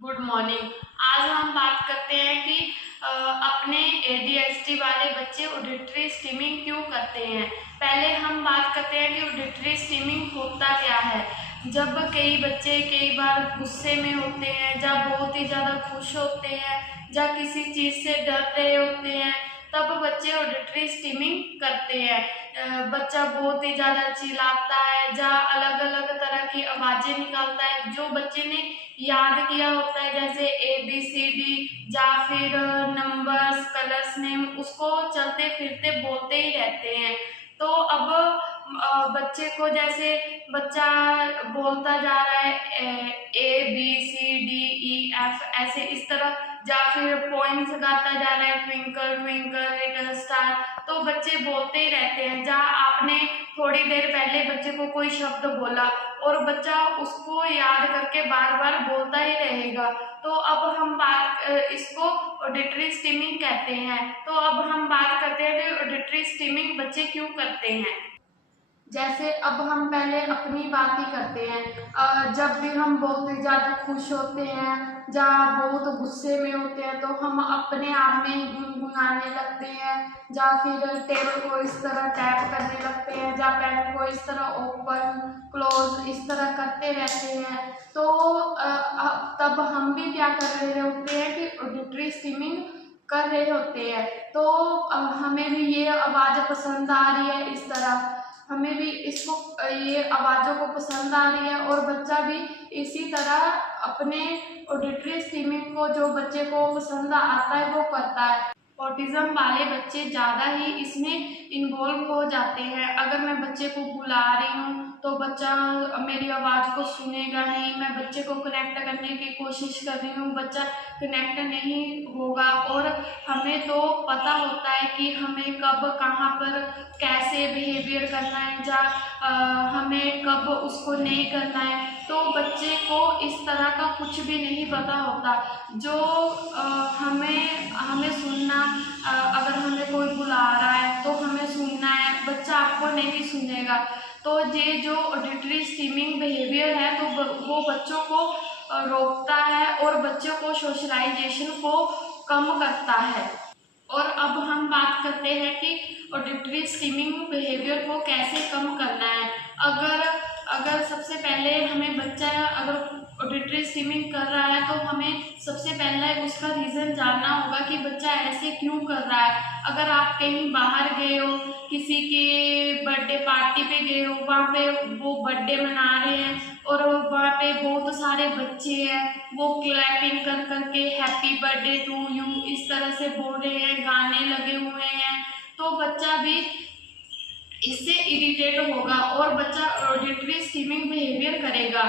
Good morning. आज हम बात करते हैं कि अपने एडीएचडी वाले बच्चे ऑडिटरी स्ट्रीमिंग क्यों करते हैं। पहले हम बात करते हैं कि ऑडिटरी स्ट्रीमिंग होता क्या है। जब कई बच्चे कई बार गुस्से में होते हैं, जब बहुत ही ज़्यादा खुश होते हैं, जब किसी चीज़ से डर रहे होते हैं, तब बच्चे ऑडिटरी स्ट्रीमिंग करते हैं। बच्चा बहुत ही ज़्यादा चिल्लाता है, जहाँ अलग अलग तरह की आवाज़ें निकालता है जो बच्चे ने याद किया होता है, जैसे ABCD या फिर नंबर्स, कलर्स नेम, उसको चलते फिरते बोलते ही रहते हैं। तो अब बच्चे को जैसे बच्चा बोलता जा रहा है ABCDEF ऐसे इस तरह, या फिर पॉइंट्स गाता जा रहा है ट्विंकल ट्विंकल लिटिल स्टार, तो बच्चे बोलते ही रहते हैं। जहाँ आपने थोड़ी देर पहले बच्चे को कोई शब्द बोला और बच्चा उसको याद करके बार बार बोलता ही रहेगा। तो अब हम इसको ऑडिटरी स्ट्रीमिंग कहते हैं। तो अब हम बात करते हैं कि ऑडिटरी स्ट्रीमिंग बच्चे क्यों करते हैं। जैसे अब हम पहले अपनी बात ही करते हैं। जब भी हम बहुत ही ज़्यादा खुश होते हैं या बहुत गुस्से में होते हैं, तो हम अपने आप में ही गुनगुनाने लगते हैं, या फिर टेबल को इस तरह टैप करने लगते हैं, या पेन को इस तरह ओपन क्लोज इस तरह करते रहते हैं। तो तब हम भी क्या कर रहे होते हैं कि ऑडिटरी स्ट्रीमिंग कर रहे होते हैं। तो हमें भी ये आवाज़ पसंद आ रही है, इस तरह हमें भी इसको ये आवाज़ों को पसंद आ रही है, और बच्चा भी इसी तरह अपने ऑडिटरी स्ट्रीमिंग को जो बच्चे को पसंद आता है वो करता है। ऑटिज्म वाले बच्चे ज़्यादा ही इसमें इन्वॉल्व हो जाते हैं। अगर मैं बच्चे को बुला रही हूँ तो बच्चा मेरी आवाज़ को सुनेगा नहीं, मैं बच्चे को कनेक्ट करने की कोशिश कर रही हूँ, बच्चा कनेक्ट नहीं होगा। और हमें तो पता होता है कि हमें कब कहाँ पर कैसे बिहेवियर करना है, या हमें कब उसको नहीं करना है। तो बच्चे को इस तरह का कुछ भी नहीं पता होता। जो हमें हमें सुनना, अगर हमें कोई बुला रहा है तो हमें सुनना है, बच्चा आपको नहीं सुनेगा। तो ये जो ऑडिटरी स्ट्रीमिंग बिहेवियर है, तो वो बच्चों को रोकता है और बच्चों को सोशलाइजेशन को कम करता है। और अब हम बात करते हैं कि ऑडिटरी स्ट्रीमिंग बिहेवियर को कैसे कम करना है। अगर अगर सबसे पहले हमें बच्चा अगर ऑडिटरी स्ट्रीमिंग कर रहा है, तो हमें सबसे पहले उसका रीज़न जानना होगा कि बच्चा ऐसे क्यों कर रहा है। अगर आप कहीं बाहर गए हो, किसी के बर्थडे पार्टी पे गए हो, वहाँ पे वो बर्थडे मना रहे हैं और वहाँ पे बहुत सारे बच्चे हैं, वो क्लैपिंग कर करके हैप्पी बर्थडे टू यू इस तरह से बोल रहे हैं, गाने लगे हुए हैं, तो बच्चा भी इससे इरिटेट होगा और बच्चा ऑडिटरी स्ट्रीमिंग बिहेवियर करेगा।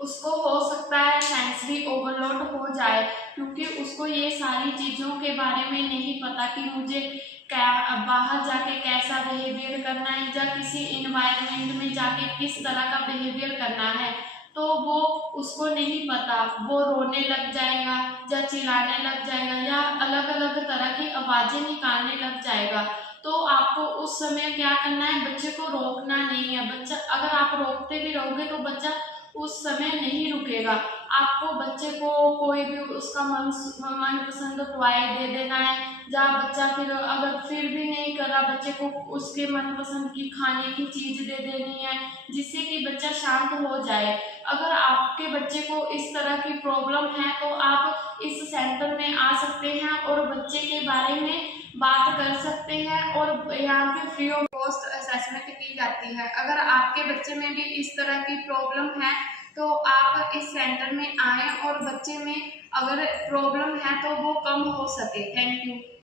उसको हो सकता है सेंसरी ओवरलोड हो जाए, क्योंकि उसको ये सारी चीज़ों के बारे में नहीं पता कि मुझे क्या बाहर जाके कैसा बिहेवियर करना है, या किसी इन्वायरमेंट में जाके किस तरह का बिहेवियर करना है। तो वो उसको नहीं पता, वो रोने लग जाएगा या चिल्लाने लग जाएगा या अलग अलग तरह की आवाज़ें निकालने लग जाएगा। तो आपको उस समय क्या करना है, बच्चे को रोकना नहीं है। बच्चा अगर आप रोकते भी रहोगे तो बच्चा उस समय नहीं रुकेगा। आपको बच्चे को कोई भी उसका मनपसंद टॉय दे देना है, जहाँ बच्चा फिर अगर फिर भी नहीं कर रहा, बच्चे को उसके मनपसंद की खाने की चीज़ दे देनी है, जिससे कि बच्चा शांत हो जाए। अगर आपके बच्चे को इस तरह की प्रॉब्लम है तो आप इस सेंटर में आ सकते हैं और बच्चे के बारे में बात कर सकते हैं, और यहाँ पे फ्री ऑफ कॉस्ट असेसमेंट की जाती है। अगर आपके बच्चे में भी इस तरह की प्रॉब्लम है तो आप इस सेंटर में आएँ, और बच्चे में अगर प्रॉब्लम है तो वो कम हो सके। Thank you.